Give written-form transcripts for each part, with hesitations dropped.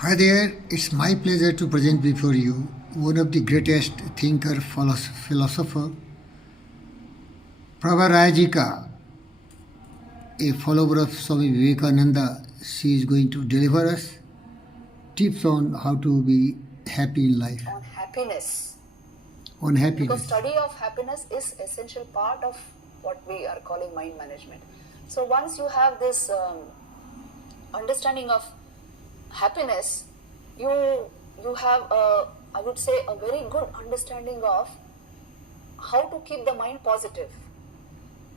Hi there, it's my pleasure to present before you one of the greatest thinker philosopher, Pravarajika, a follower of Swami Vivekananda. She is going to deliver us tips on how to be happy in life. On happiness. On Because happiness. study of happiness is essential part of what we are calling mind management. So once you have this understanding of happiness, you have I would say a very good understanding of how to keep the mind positive.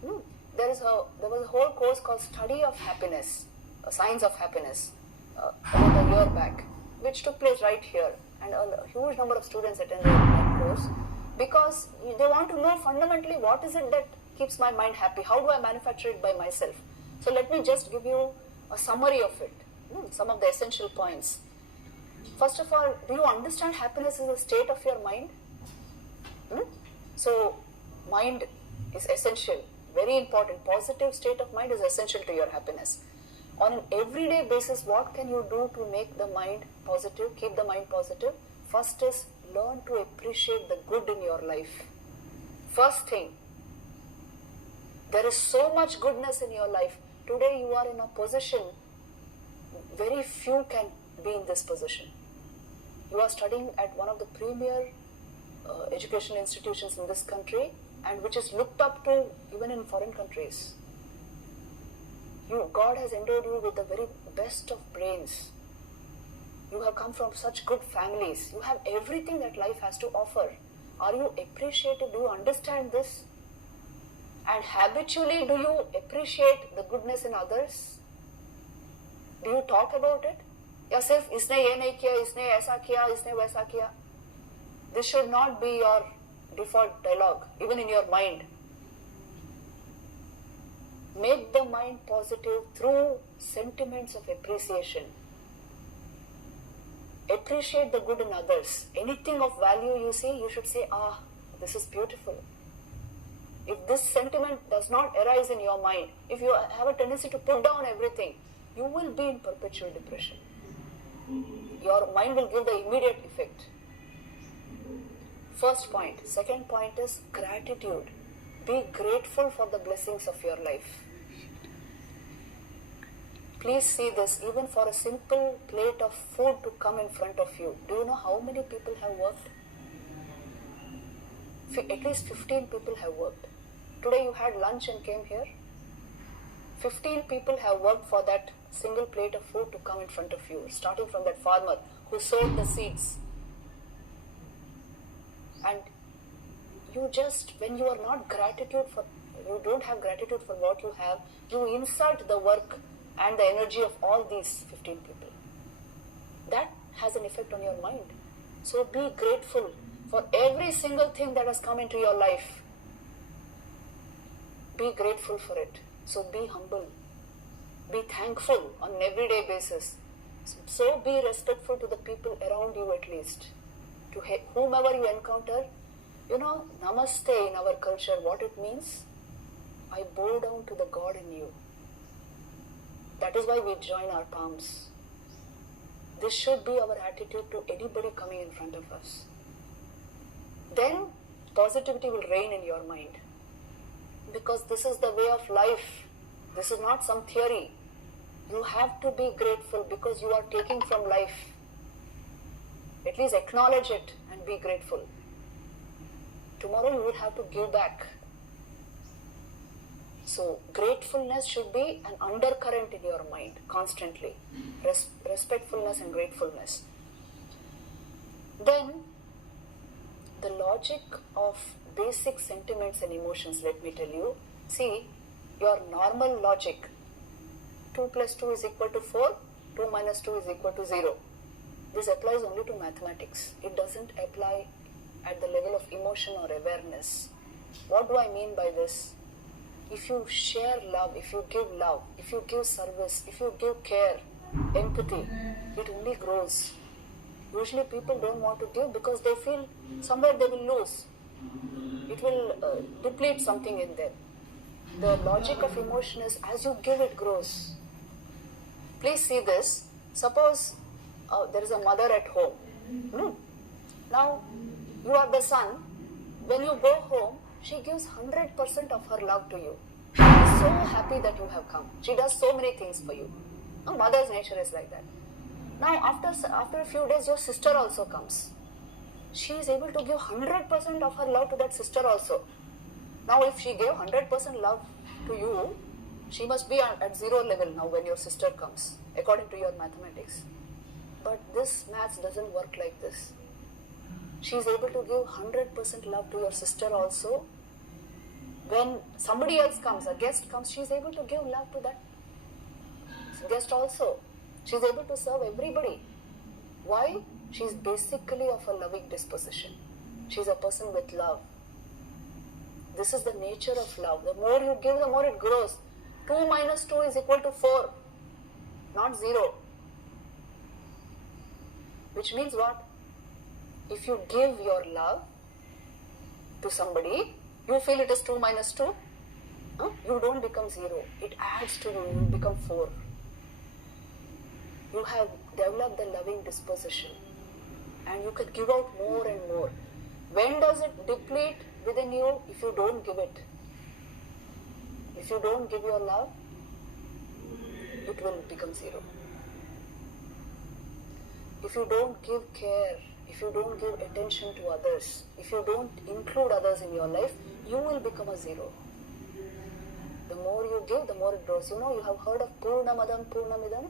There was a whole course called Study of Happiness, Science of Happiness, about a year back, which took place right here, and a huge number of students attended that course because they want to know fundamentally what is it that keeps my mind happy. How do I manufacture it by myself? So let me just give you a summary of it, some of the essential points. First of all, do you understand happiness is a state of your mind? So, mind is essential, very important. Positive state of mind is essential to your happiness. On an everyday basis, what can you do to make the mind positive, keep the mind positive? First is learn to appreciate the good in your life. First thing, there is so much goodness in your life. Today you are in a position, very few can be in this position. You are studying at one of the premier educational institutions in this country, and which is looked up to even in foreign countries. God has endowed you with the very best of brains. You have come from such good families. You have everything that life has to offer. Are you appreciative? Do you understand this? And habitually, do you appreciate the goodness in others? Do you talk about it? या सिर्फ इसने ये नहीं किया, इसने ऐसा किया, इसने वैसा किया. This should not be your default dialogue, even in your mind. Make the mind positive through sentiments of appreciation. Appreciate the good in others. Anything of value you see, you should say, this is beautiful. If this sentiment does not arise in your mind, if you have a tendency to put down everything, you will be in perpetual depression. Your mind will give the immediate effect. First point. Second point is gratitude. Be grateful for the blessings of your life. Please see this, even for a simple plate of food to come in front of you. Do you know how many people have worked? At least 15 people have worked. Today you had lunch and came here. 15 people have worked for that single plate of food to come in front of you, starting from that farmer who sowed the seeds. And you just, when you are not you don't have gratitude for what you have, you insult the work and the energy of all these 15 people. That has an effect on your mind. So be grateful for every single thing that has come into your life. Be grateful for it. So be humble. Be thankful on an everyday basis. So be respectful to the people around you at least. To whomever you encounter, namaste in our culture, what it means? I bow down to the God in you. That is why we join our palms. This should be our attitude to anybody coming in front of us. Then positivity will reign in your mind. Because this is the way of life. This is not some theory. You have to be grateful because you are taking from life. At least acknowledge it and be grateful. Tomorrow you will have to give back. So gratefulness should be an undercurrent in your mind constantly. Respectfulness and gratefulness. Then the logic of basic sentiments and emotions, let me tell you. See, your normal logic, 2 plus 2 is equal to 4, 2 minus 2 is equal to 0. This applies only to mathematics. It doesn't apply at the level of emotion or awareness. What do I mean by this? If you share love, if you give service, if you give care, empathy, it only grows. Usually people don't want to give because they feel somewhere they will lose. It will deplete something in them. The logic of emotion is as you give, it grows. Please see this. Suppose there is a mother at home. Now, you are the son. When you go home, she gives 100% of her love to you. She is so happy that you have come. She does so many things for you. A mother's nature is like that. Now, after a few days, your sister also comes. She is able to give 100% of her love to that sister also. Now, if she gave 100% love to you, she must be at zero level now when your sister comes, according to your mathematics. But this maths doesn't work like this. She is able to give 100% love to your sister also. When somebody else comes, a guest comes, she is able to give love to that guest also. She is able to serve everybody. Why? She is basically of a loving disposition. She is a person with love. This is the nature of love. The more you give, the more it grows. 2 minus 2 is equal to 4, not 0. Which means what? If you give your love to somebody, you feel it is 2 minus 2, you don't become 0. It adds to you, you become 4. You have developed the loving disposition and you can give out more and more. When does it deplete within you? If you don't give it. If you don't give your love, it will become 0. If you don't give care, if you don't give attention to others, if you don't include others in your life, you will become a 0. The more you give, the more it grows. You know, you have heard of Purnamadam Purnamidam?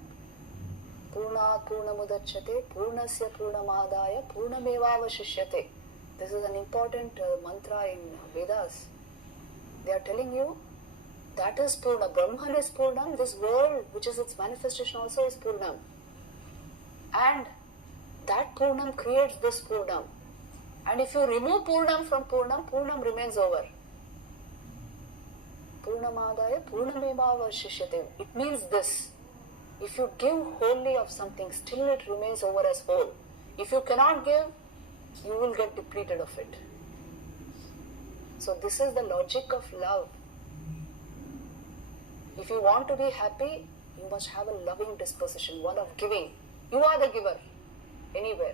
Purnat Purnamudachyate, Purnasya Purnamadaya, Purnamevavashishyate. This is an important mantra in Vedas. They are telling you that is Purna. Brahman is Purnam. This world, which is its manifestation, also is Purnam. And that Purnam creates this Purnam. And if you remove Purnam from Purnam, Purnam remains over. Purnamadaya Purnamevavashishyate. It means this. If you give wholly of something, still it remains over as whole. If you cannot give, you will get depleted of it. So this is the logic of love. If you want to be happy, you must have a loving disposition, one of giving. You are the giver, anywhere.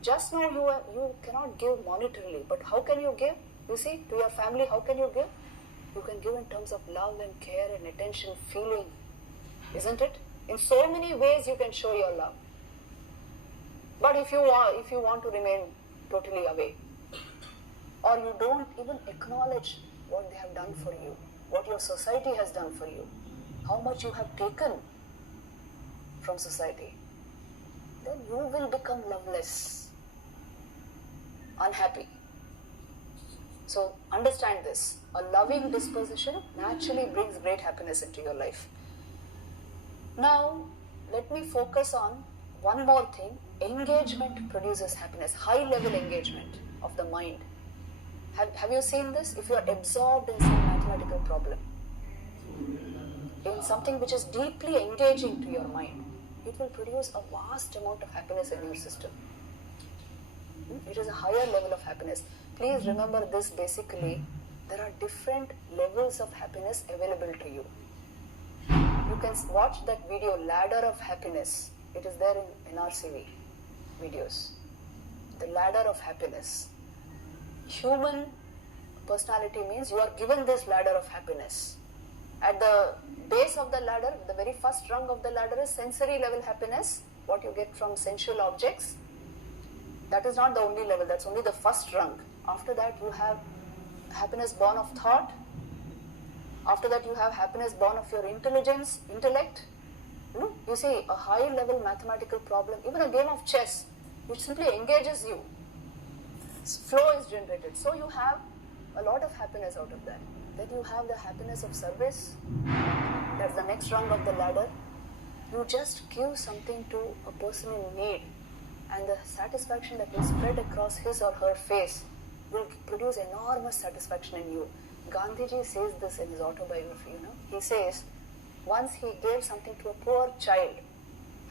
Just now you cannot give monetarily, but how can you give? You see, to your family, how can you give? You can give in terms of love and care and attention, feeling, isn't it? In so many ways you can show your love. But if you want to remain totally away, or you don't even acknowledge what they have done for you, what your society has done for you, how much you have taken from society, then you will become loveless, unhappy. So understand this. A loving disposition naturally brings great happiness into your life. Now, let me focus on one more thing. Engagement produces happiness, high-level engagement of the mind. Have you seen this? If you are absorbed in some mathematical problem, in something which is deeply engaging to your mind, it will produce a vast amount of happiness in your system. It is a higher level of happiness. Please remember this basically. There are different levels of happiness available to you. You can watch that video, Ladder of Happiness. It is there in NRCV videos. The ladder of happiness. Human personality means you are given this ladder of happiness. At the base of the ladder, the very first rung of the ladder is sensory level happiness, what you get from sensual objects. That is not the only level, that's only the first rung. After that you have happiness born of thought. After that you have happiness born of your intelligence, intellect. You see, a high level mathematical problem, even a game of chess, which simply engages you. Flow is generated. So you have a lot of happiness out of that. Then you have the happiness of service. That's the next rung of the ladder. You just give something to a person in need, and the satisfaction that will spread across his or her face will produce enormous satisfaction in you. Gandhiji says this in his autobiography, He says, once he gave something to a poor child,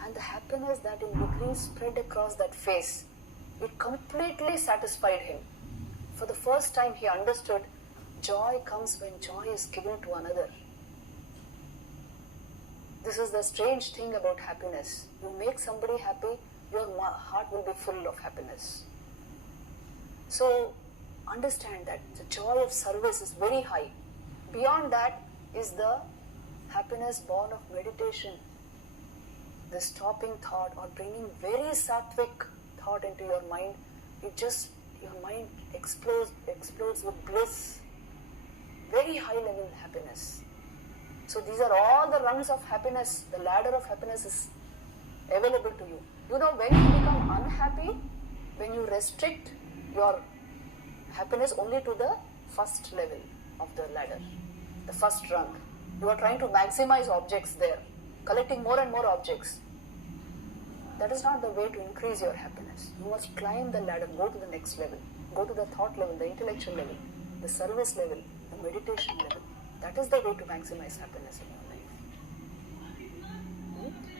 and the happiness that in degrees spread across that face, it completely satisfied him. For the first time he understood joy comes when joy is given to another. This is the strange thing about happiness. You make somebody happy, you are heart will be full of happiness. So understand that the joy of service is very high. Beyond that is the happiness born of meditation, the stopping thought or bringing very sattvic thought into your mind. Your mind explodes with bliss, very high level happiness. So these are all the rungs of happiness. The ladder of happiness is available to you. You know, when you become unhappy, when you restrict your happiness only to the first level of the ladder, the first rung, you are trying to maximize objects there, collecting more and more objects. That is not the way to increase your happiness. You must climb the ladder, go to the next level, go to the thought level, the intellectual level, the service level, the meditation level. That is the way to maximize happiness in your life.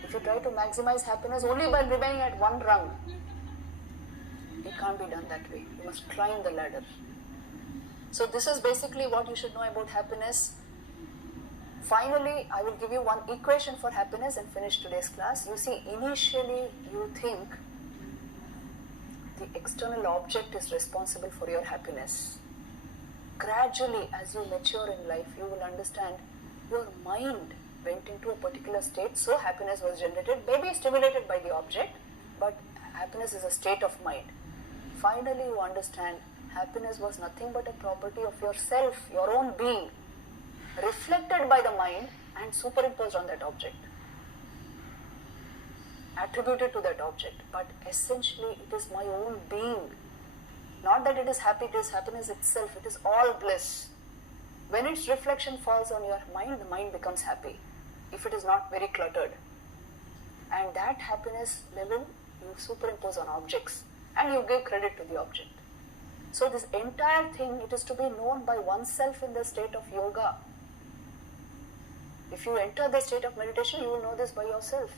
If you try to maximize happiness only by remaining at one rung, it can't be done that way. You must climb the ladder. So this is basically what you should know about happiness. Finally, I will give you one equation for happiness and finish today's class. You see, initially you think the external object is responsible for your happiness. Gradually, as you mature in life, you will understand your mind went into a particular state, so happiness was generated, maybe stimulated by the object, but happiness is a state of mind. Finally, you understand happiness was nothing but a property of yourself, your own being, reflected by the mind and superimposed on that object, attributed to that object. But essentially, it is my own being. Not that it is happy, it is happiness itself, it is all bliss. When its reflection falls on your mind, the mind becomes happy, if it is not very cluttered. And that happiness level you superimpose on objects and you give credit to the object. So this entire thing, it is to be known by oneself in the state of yoga. If you enter the state of meditation, you will know this by yourself.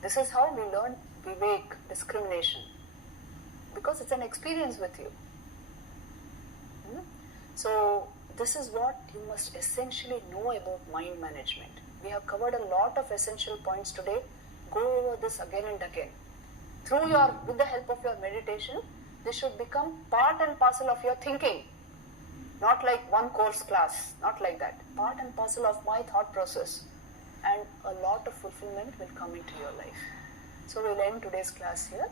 This is how we learn vivek, discrimination. Because it's an experience with you. So this is what you must essentially know about mind management. We have covered a lot of essential points today. Go over this again and again. With the help of your meditation, this should become part and parcel of your thinking. Not like one course class, not like that. Part and parcel of my thought process. And a lot of fulfillment will come into your life. So we'll end today's class here.